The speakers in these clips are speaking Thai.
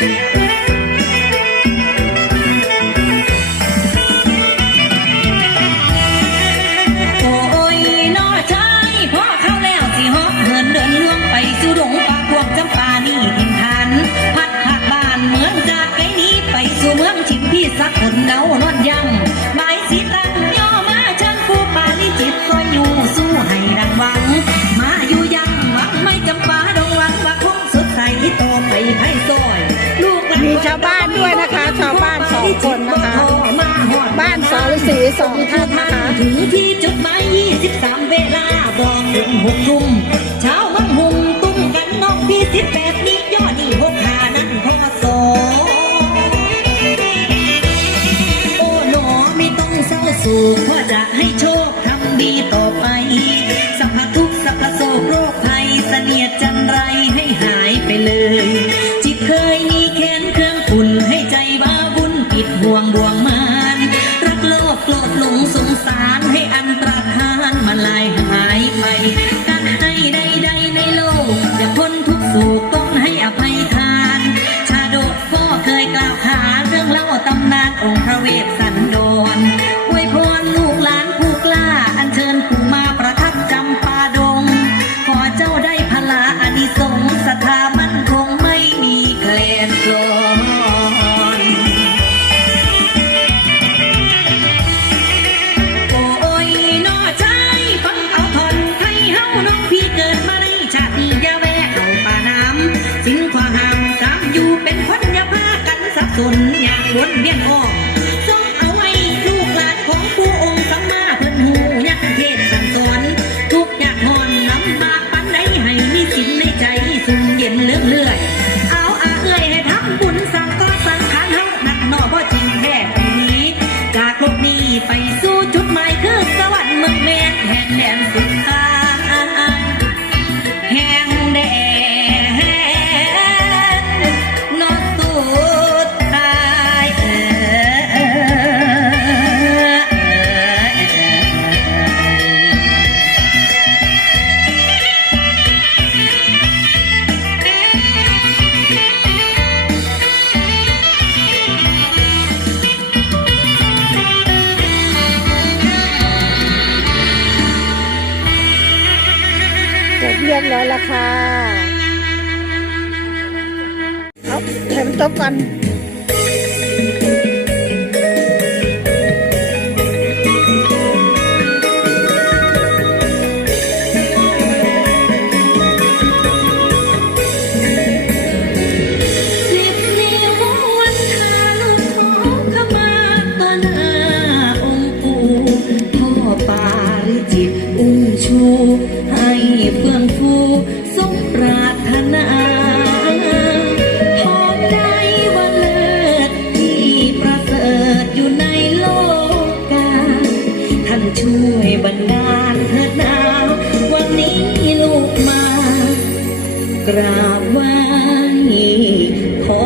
Yeah. สีสองท่านนะคะถึงที่จุดหมายยี่สิบสามเวลาบอกถึงหกทุ่มเช้ามังหุงตุ้มกันน้องพี่สิบแปดนี้ยอดนี่หกหานั่นพ่อสอโอ้หนอไม่ต้องเศร้าสูงพ่อจะให้โชคทำดีต่อไปสัพพทุกสัพพโสโรคภัยเสนียดจันไรให้หายไปเลยจิตเคยมีแค้นเครื่องฝุ่นให้ใจว้าวุ่นปิดห่วงบ่วงมา เชิญปู่มา país แถมจบกัน ราบไหว้ขอ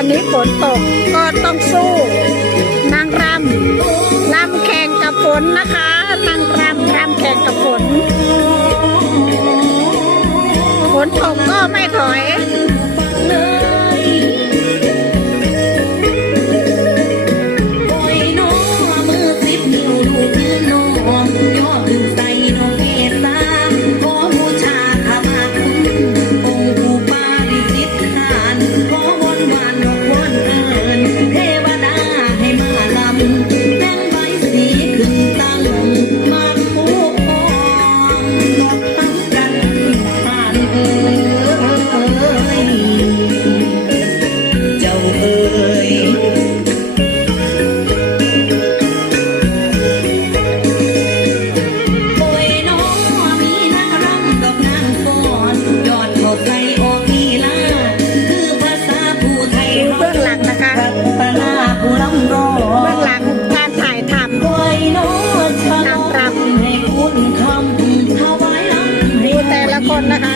พนี้ฝนตกก็ต้องสู้ นางรำรำับฝนนะคะตั้งรำรำแข่งกับฝน ฝนตกก็ไม่ถอย นนะคะ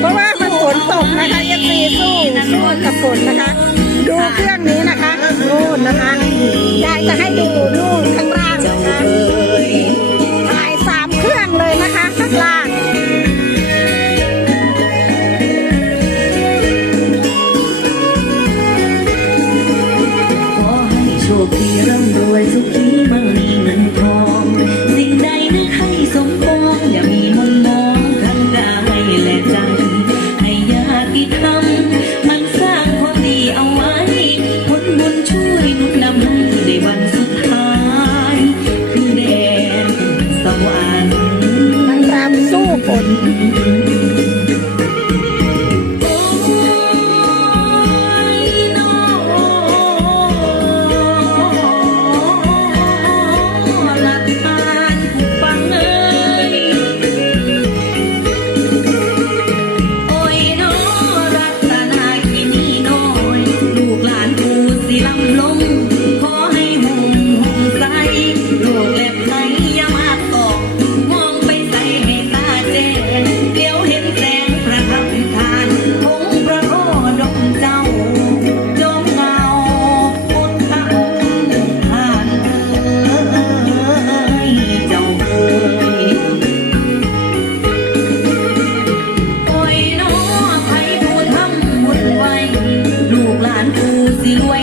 เพราะว่ามันฝนตกนะคะยังมีสู้สู้กับฝนนะคะ ดูเครื่องนี้นะคะโน่นนะคะยายจะให้ easy way.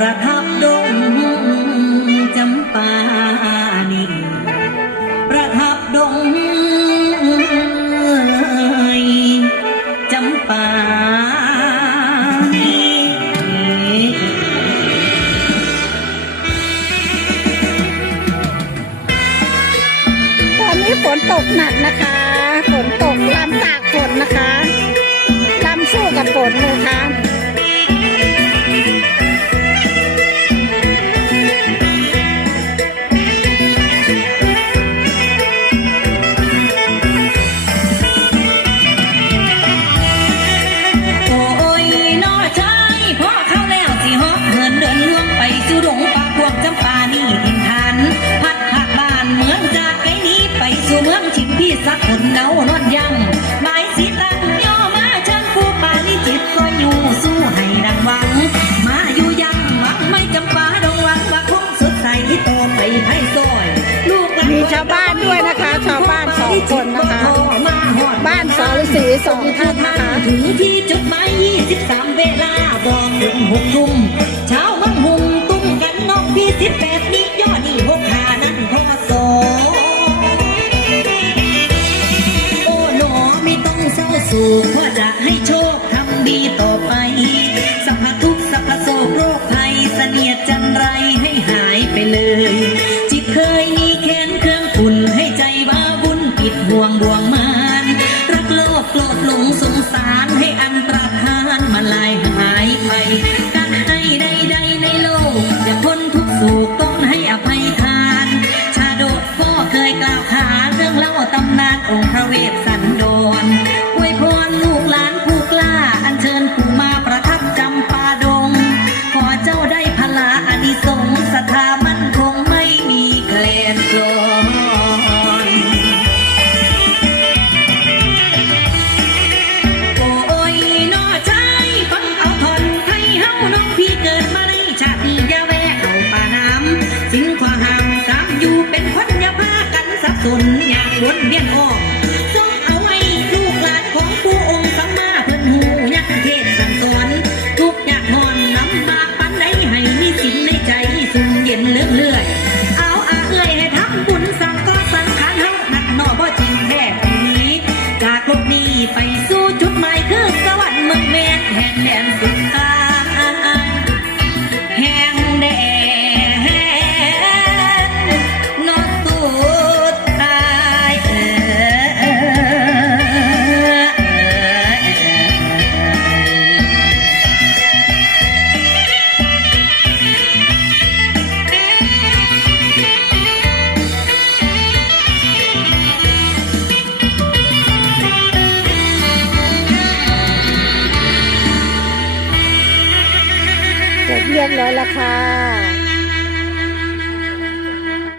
ประทับดงจำปานีประทับดงจำปาตอนนี้ฝนตกหนักนะคะ ทุคนนะคะ บ้านสารสีสองท่านนะคะ ถือที่จุดหมาย23 เวลาบอกถึง6ทุ่ม buang-buang